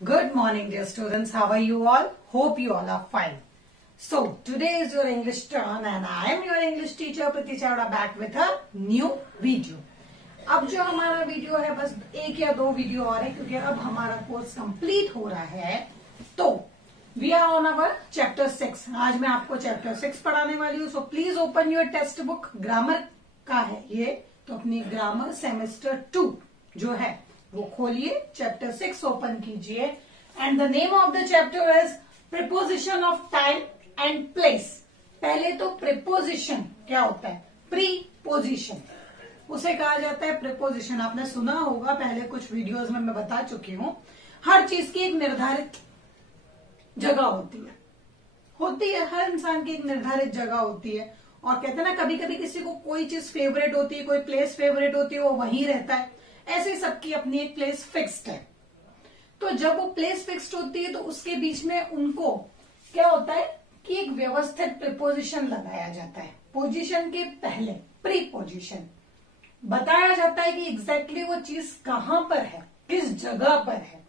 Good morning, dear students. How are you all? Hope you all are fine. So, today is your English turn and I am your English teacher Priti Chawda back with a new video. अब जो हमारा video है बस एक या दो video और है क्योंकि अब हमारा कोर्स कंप्लीट हो रहा है. तो we are on our chapter 6. आज मैं आपको चैप्टर 6 पढ़ाने वाली हूँ. So please open your text book. Grammar का है ये, तो अपनी ग्रामर सेमेस्टर 2 जो है वो खोलिए. चैप्टर 6 ओपन कीजिए and the name of the chapter is preposition of time and place. पहले तो प्रीपोजिशन क्या होता है? प्रीपोजिशन, उसे कहा जाता है प्रीपोजिशन. आपने सुना होगा, पहले कुछ वीडियोस में मैं बता चुकी हूं. हर चीज की एक निर्धारित जगह होती है. हर इंसान की एक निर्धारित जगह होती है. और कहते हैं ना, कभी कभी किसी को कोई चीज फेवरेट होती है, कोई प्लेस फेवरेट होती है, वो वहीं रहता है. ऐसे सबकी अपनी एक प्लेस फिक्स्ड है. तो जब वो प्लेस फिक्स्ड होती है तो उसके बीच में उनको क्या होता है कि एक व्यवस्थित प्रीपोजिशन लगाया जाता है. पोजीशन के पहले प्रीपोजिशन बताया जाता है कि एग्जैक्टली वो चीज कहां पर है, किस जगह पर है.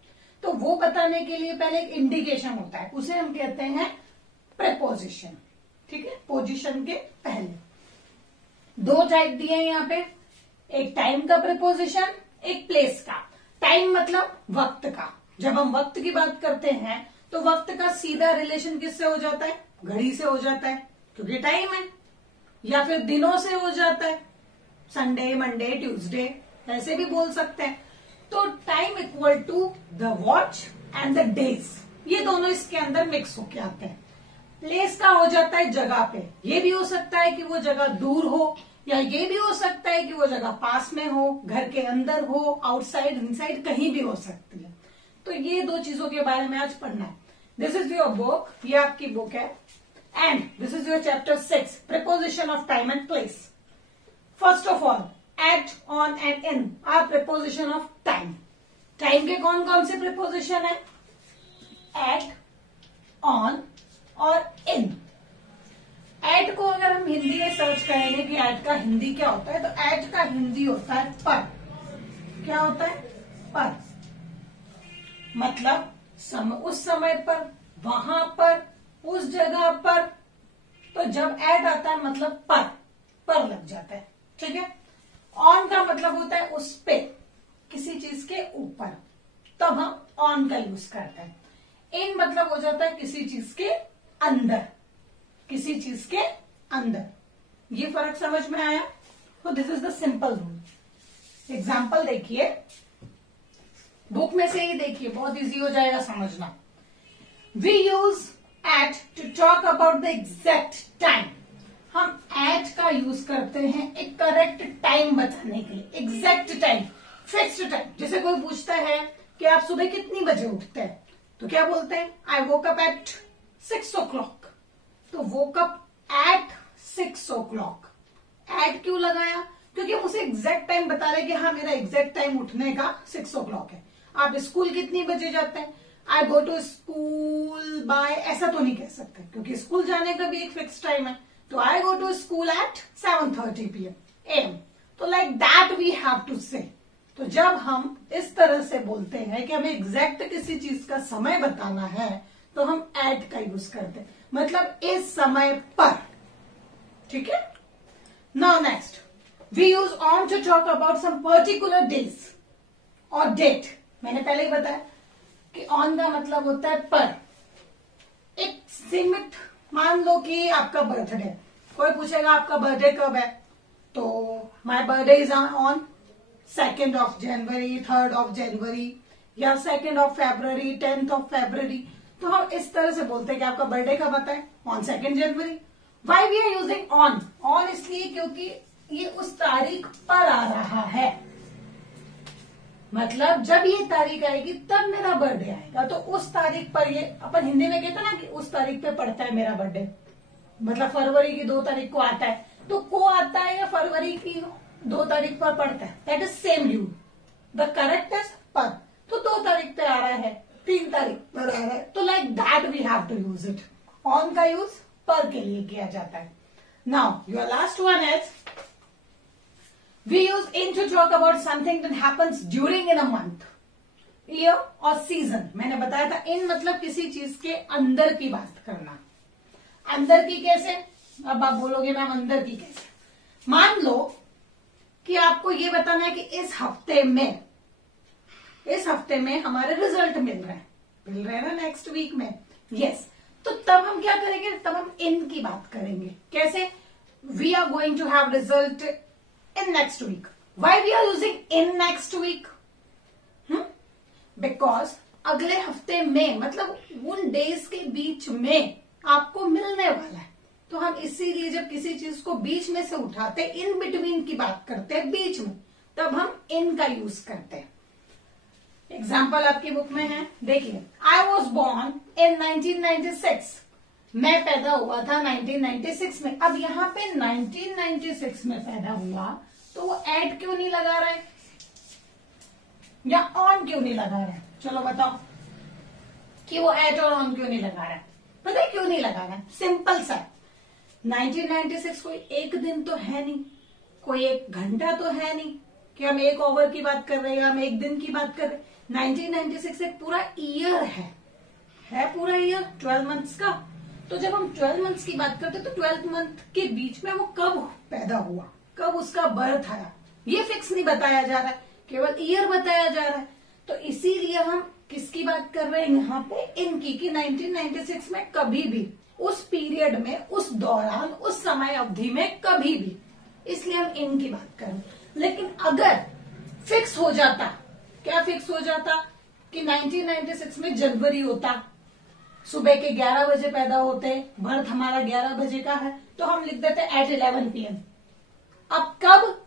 तो वो बताने के लिए पहले एक इंडिकेशन होता है, उसे हम कहते हैं प्रीपोजिशन. ठीक है, पोजीशन के पहले. दो टाइप दिए हैं यहाँ पे, एक टाइम का प्रीपोजिशन, एक प्लेस का. टाइम मतलब वक्त का. जब हम वक्त की बात करते हैं तो वक्त का सीधा रिलेशन किससे हो जाता है? घड़ी से हो जाता है क्योंकि टाइम है. या फिर दिनों से हो जाता है, संडे, मंडे, ट्यूसडे, ऐसे भी बोल सकते हैं. तो time equal to the watch and the days, ये दोनों इसके अंदर मिक्स होके आते हैं. प्लेस का हो जाता है जगह पे. ये भी हो सकता है कि वो जगह दूर हो, या ये भी हो सकता है कि वो जगह पास में हो, घर के अंदर हो, आउटसाइड, इनसाइड, कहीं भी हो सकती है. तो ये दो चीजों के बारे में आज पढ़ना है. दिस इज योर बुक, ये आपकी बुक है. And this is your chapter 6, preposition of time and place. First of all, at, on and in are preposition of time. Time के कौन कौन से प्रीपोजिशन है? एट, ऑन और इन. एट को अगर हम हिंदी में सर्च करेंगे कि एट का हिंदी क्या होता है, तो एट का हिंदी होता है पर. क्या होता है? पर. मतलब उस समय पर, वहां पर, उस जगह पर. तो जब एट आता है मतलब पर लग जाता है. ठीक है. ऑन का मतलब होता है उस पे, किसी चीज के ऊपर, तब हम ऑन का यूज करते हैं. इन मतलब हो जाता है किसी चीज के अंदर, किसी चीज के अंदर. ये फर्क समझ में आया? तो this is the simple rule. Example देखिए, बुक में से ही देखिए, बहुत इजी हो जाएगा समझना. We use at to talk about the exact time. हम एट का यूज करते हैं एक करेक्ट टाइम बताने के लिए. Exact time, fixed time. जैसे कोई पूछता है कि आप सुबह कितनी बजे उठते हैं, तो क्या बोलते हैं? आई वोक अप एट 6 o'clock. तो woke up at 6 o'clock. Eight क्यों लगाया? क्योंकि हम उसे एग्जैक्ट टाइम बता रहे कि हाँ, मेरा एग्जैक्ट टाइम उठने का 6 o'clock है. आप स्कूल कितनी बजे जाते हैं? आई गो टू स्कूल बाय, ऐसा तो नहीं कह सकते क्योंकि स्कूल जाने का भी एक फिक्स टाइम है. तो I go to school at 7:30 PM. तो like that we have to say. तो जब हम इस तरह से बोलते हैं कि हमें एग्जैक्ट किसी चीज का समय बताना है, तो हम एट का यूज करते हैं, मतलब इस समय पर. ठीक है. Now next, we use on to talk about some particular days और डेट. मैंने पहले ही बताया कि ऑन का मतलब होता है पर. एक सीमित, मान लो कि आपका बर्थडे, कोई पूछेगा आपका बर्थडे कब है, तो my birthday is on 2nd of January, 3rd of January, या 2nd of February, 10th of February. तो हम इस तरह से बोलते हैं कि आपका बर्थडे कब आता है? On 2nd January. Why we are using on? On इसलिए क्योंकि ये उस तारीख पर आ रहा है. मतलब जब ये तारीख आएगी तब मेरा बर्थडे आएगा. तो उस तारीख पर, ये अपन हिंदी में कहते हैं ना कि उस तारीख पे पड़ता है मेरा बर्थडे. मतलब फरवरी की 2 तारीख को आता है, तो को आता है या फरवरी की 2 तारीख पर पड़ता है. That is same rule. The correct is पर. तो 2 तारीख पे आ रहा है, 3 तारीख पर आ रहा है, तो like that we have to use it. On का यूज पर के लिए किया जाता है. Now your last one is We use in to talk about something that happens during in a month. Year और सीजन। मैंने बताया था इन मतलब किसी चीज के अंदर की बात करना। अंदर की कैसे? अब आप बोलोगे मैम अंदर की कैसे? मान लो कि आपको ये बताना है कि इस हफ्ते में हमारे रिजल्ट मिल रहे हैं ना नेक्स्ट वीक में। यस, तो तब हम क्या करेंगे? तब हम इन की बात करेंगे। कैसे? We are going to have result in next week. Why we are using in next week? Because अगले हफ्ते में मतलब उन डेज के बीच में आपको मिलने वाला है। तो हम इसीलिए जब किसी चीज को बीच में से उठाते, इन बिटवीन की बात करते हैं, बीच में, तब हम इन का यूज करते हैं। एग्जाम्पल आपकी बुक में है, देखिए। I was born in 1996। मैं पैदा हुआ था 1996 में। अब यहाँ पे 1996 में पैदा हुआ तो वो एट क्यों नहीं लगा रहा है या ऑन क्यों नहीं लगा रहा है? चलो बताओ कि वो एट और ऑन क्यों नहीं लगा रहा है। पता है क्यों नहीं लगा रहा है? सिंपल सा, 1996 कोई एक दिन तो है नहीं, कोई एक घंटा तो है नहीं कि हम एक ओवर की बात कर रहे हैं, हम एक दिन की बात कर रहे हैं। 1996 एक पूरा ईयर है पूरा ईयर 12 मंथ्स का। तो जब हम 12 मंथ्स की बात करते हैं तो 12 मंथ के बीच में वो कब पैदा हुआ, कब उसका बर्थ आया, ये फिक्स नहीं बताया जा रहा है, केवल ईयर बताया जा रहा है। तो इसीलिए हम किसकी बात कर रहे हैं यहाँ पे? इनकी, कि 1996 में कभी भी, उस पीरियड में, उस दौरान, उस समय अवधि में कभी भी, इसलिए हम इनकी बात कर रहे हैं। लेकिन अगर फिक्स हो जाता, क्या फिक्स हो जाता कि 1996 में जनवरी होता, सुबह के 11 बजे पैदा होते, बर्थ हमारा 11 बजे का है, तो हम लिख देते एट 11 PM। अब कब?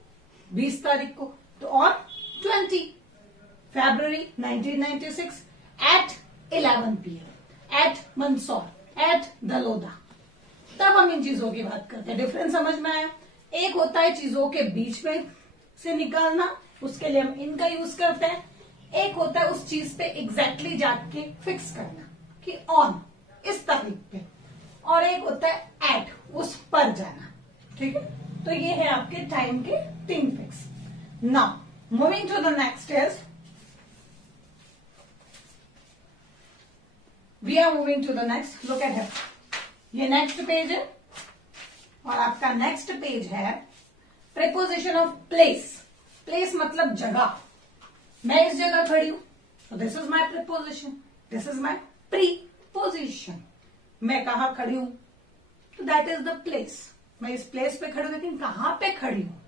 20 तारीख को, तो on 20 February 1996 at 11 PM at Mandsaur, at Daloda. तब हम इन चीजों की बात करते हैं। डिफरेंस समझ में आया? एक होता है चीजों के बीच में से निकालना, उसके लिए हम इनका यूज करते हैं। एक होता है उस चीज पे एग्जैक्टली जाके फिक्स करना कि ऑन इस तारीख पे, और एक होता है एट, उस पर जाना। ठीक है, तो ये है आपके टाइम के 3 fix. Now moving to the next is, we are moving to the next. Look at here, ये नेक्स्ट पेज है और आपका नेक्स्ट पेज है प्रीपोजिशन ऑफ प्लेस। प्लेस मतलब जगह। मैं इस जगह खड़ी हूं, so this is my preposition, this is my preposition। मैं कहाँ खड़ी हूं, तो दैट इज द प्लेस। मैं इस प्लेस पे खड़ी हूं, लेकिन कहाँ पे खड़ी हूं?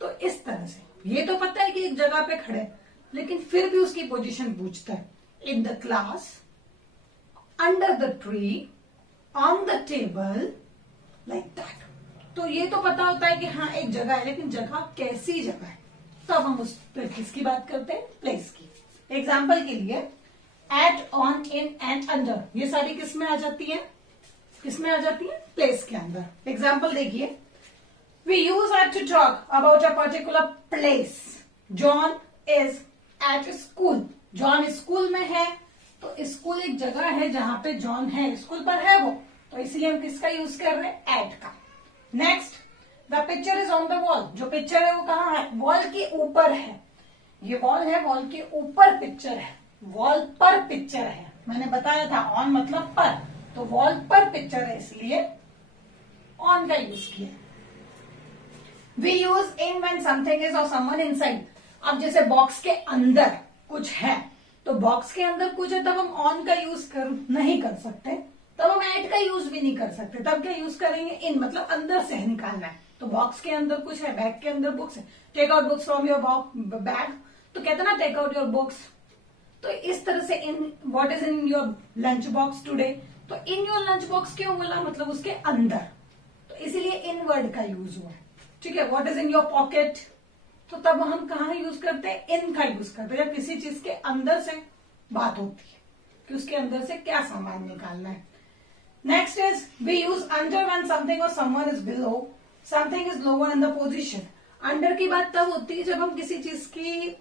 तो इस तरह से, ये तो पता है कि एक जगह पे खड़े, लेकिन फिर भी उसकी पोजीशन पूछता है। In the class, under the tree, on the table, like that. तो ये तो पता होता है कि हाँ एक जगह है, लेकिन जगह कैसी जगह है, तब हम उस पर किसकी बात करते हैं? प्लेस की। एग्जाम्पल के लिए at, on, in, and, under, ये सारी किस में आ जाती है? किसमें आ जाती है? प्लेस के अंदर। एग्जाम्पल देखिए, we use at to talk about a particular place. John is at school. John school में है, तो स्कूल एक जगह है जहां पे जॉन है, स्कूल पर है वो, तो इसलिए हम किसका यूज कर रहे हैं? एट का। Next, the picture is on the wall. जो पिक्चर है वो कहाँ है? वॉल के ऊपर है। ये वॉल है, वॉल के ऊपर पिक्चर है, वॉल पर पिक्चर है। मैंने बताया था ऑन मतलब पर, तो वॉल पर पिक्चर है, इसलिए ऑन का यूज किया। We use in when something is और समवन इनसाइड। अब जैसे बॉक्स के अंदर कुछ है, तो बॉक्स के अंदर कुछ है, तब हम ऑन का यूज नहीं कर सकते, तब हम एट का यूज भी नहीं कर सकते। तब क्या यूज करेंगे? इन, मतलब अंदर से निकालना है। तो बॉक्स के अंदर कुछ है, बैग के अंदर बुक्स है, take out books from your bag, तो कहते ना टेक आउट योर बुक्स। तो इस तरह से इन, what is in your lunch box today, तो इन योर लंच बॉक्स क्यों बोला? मतलब उसके अंदर, तो इसीलिए इन वर्ड का यूज हुआ है। ठीक है, what is in your pocket, तो तब हम कहाँ यूज करते हैं? इन का यूज करते हैं, जब किसी चीज के अंदर से बात होती है कि उसके अंदर से क्या सामान निकालना है। Next is we use under when something और someone is below, something is lower in the position. Under की बात तब होती है जब हम किसी चीज की,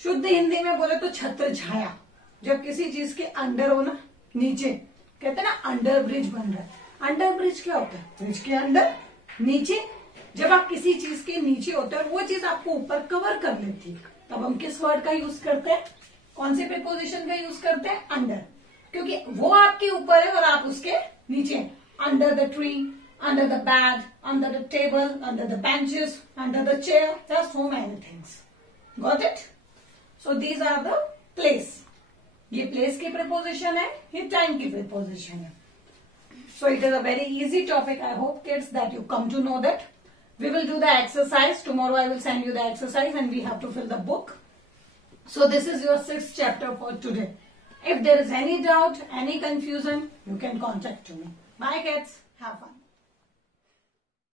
शुद्ध हिंदी में बोले तो छत्र छाया, जब किसी चीज के अंडर हो ना, नीचे, कहते हैं ना अंडर ब्रिज बन रहा है। अंडर ब्रिज क्या होता है? ब्रिज के अंदर, नीचे, जब आप किसी चीज के नीचे होते हैं और वो चीज आपको ऊपर कवर कर लेती है, तब हम किस वर्ड का यूज करते हैं? कौन से प्रीपोजिशन का यूज करते हैं? अंडर, क्योंकि वो आपके ऊपर है और आप उसके नीचे। Under the tree, under the bed, under the table, under the benches, under the chair. There are so many things. Got it? So these are the place. ये place की preposition है, ये time की preposition है. So it is a very easy topic. I hope kids that you come to know that. We will do the exercise. Tomorrow I will send you the exercise and we have to fill the book. So this is your 6th chapter for today. If there is any doubt, any confusion, you can contact me. Bye kids. Have fun.